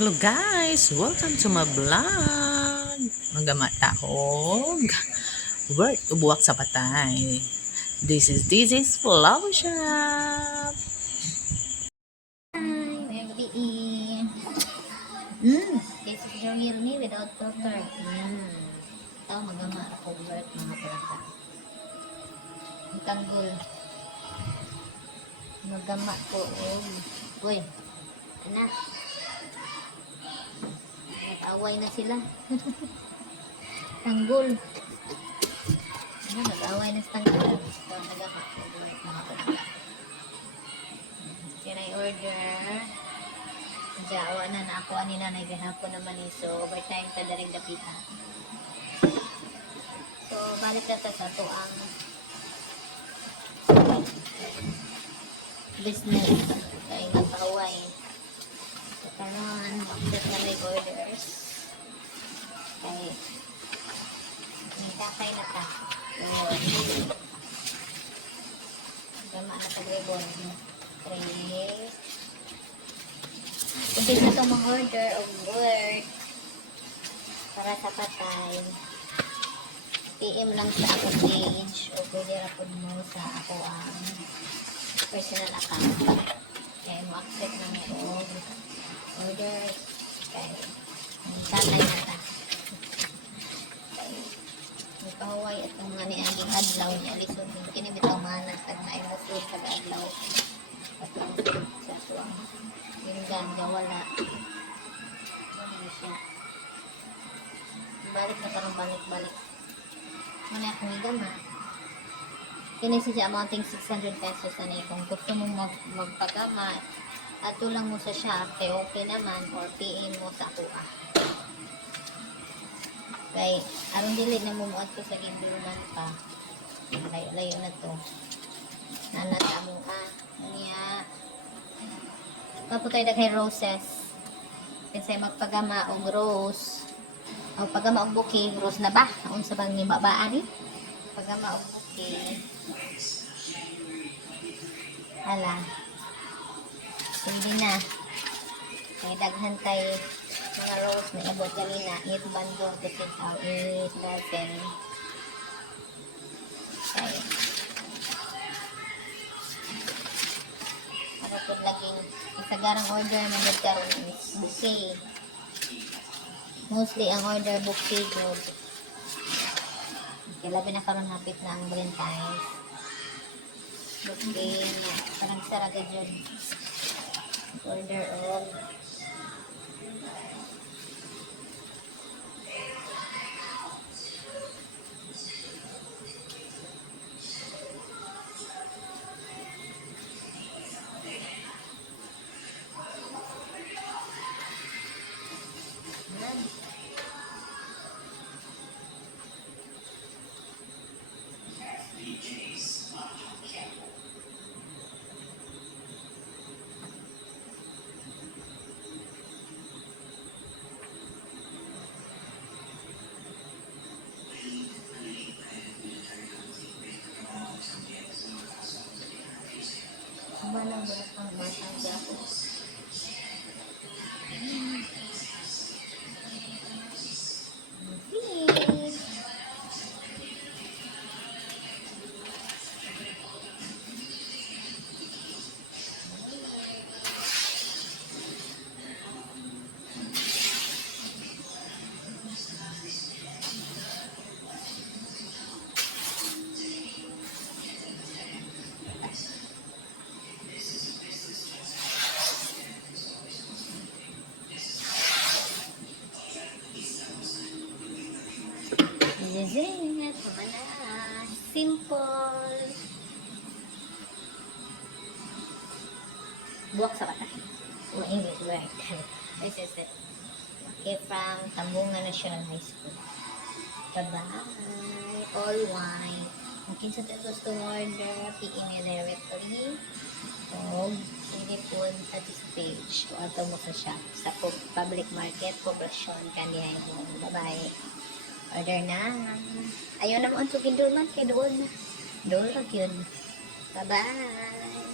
Hello guys! Welcome to my vlog! Magamata og work ubuwak sa patay. This is is Flower Shop! Hi, gabi. Mm, this is the real me without filter. Mm. Ito, magama ako work mga palaka. Ang tanggol. Magama ko. Oh. Uy, anak. Nag-away na sila. tanggol. Ano, nag-away na sa tanggol. Ko work mga palaka. Can I order? Jawa na na ako ani nanay gahapon naman ni so overtime ta daring dapita. So balik na ta sa to ang business kay nga karon bakit na may orders. Kay may kakay na ta. Gama na ta ribbon. Three. Pwede na itong mga order of work para sa patay. PM lang sa ako page o pwede rapod mo sa ako ang personal account. Kaya mo accept na mo Kaya tatay na ta. Kaya may pahuway ni aging adlaw niya. Lisod manas tag na imusod sa adlaw. At ang sa yung wala. Ano siya. Balik na parang balik-balik. Muna. Kinisi siya amounting 600 pesos na niya. Kung gusto mo mag magpagama, ato lang mo sa kay okay naman, or PM mo sa kuha. Kay, aron dili na mo muad ko sa gindulunan pa. Layo-layo na to. Nanata mo ka. Niya, Maputay na kay roses. Kasi magpagama og rose. O pagama og bouquet, rose na ba? Ang sa bang lima ba ani? Pagama og bouquet. Hala. Hindi na. Kay daghan mga rose na ibot kanina. 8 bundle kasi tao. 8 dozen. Kay ano po laging isagarang order na nagkaroon is. Mostly ang order bouquet good. Kaya labi na karon hapit na ang Valentine's. Bouquet na parang saraga dyan. Order of Malang Tama na. Simple. Buwak sa kata. O English word. This is it. Okay, from Tambungan National High School. Bye-bye. All white. Kung sa tayo gusto order, PM niya directory. O, hindi po at this page. O ato mo sa shop. Sa pub- public market, poblasyon, kandihay mo. Bye-bye. Order na. Ayaw naman ito ginduman kay doon na. Doon yun. Bye-bye.